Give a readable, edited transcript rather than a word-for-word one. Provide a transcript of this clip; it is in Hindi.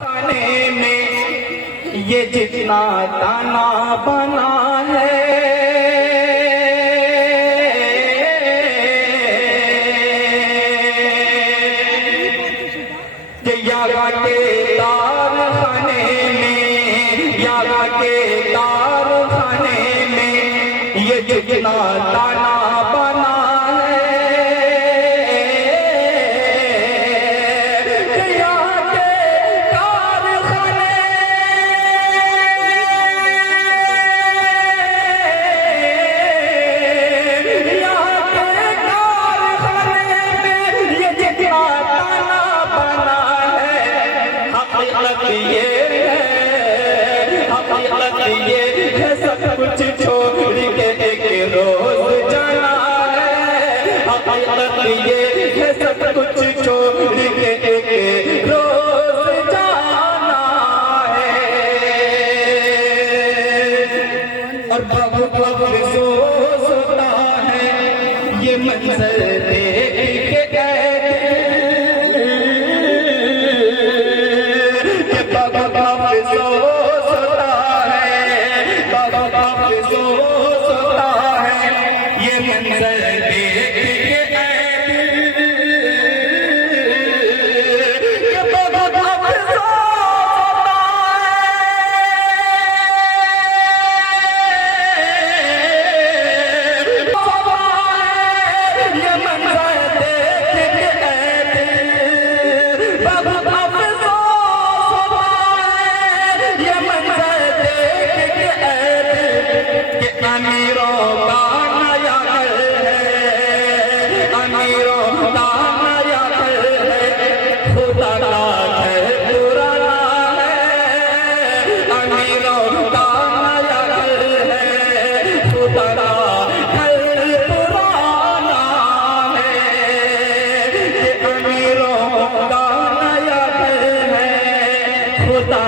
खाने में ये जितना दाना बना है, यागा के तार खाने में, यागा के तार खाने में ये जितना दाना बना ये सब कुछ छोड़ के एक रोज जाना है। ये सब कुछ छोड़ के एक रोज जाना है। और बहुत अफसोस होता है ये मंजर देख के, बहुत अफसोस अमीरों का नया घर है, अमीरों का नया घर है, खुदा का घर पुराना है। अमीरों का नया घर है, खुदा का घर पुराना है। ये अमीरों का नया घर है, खुदा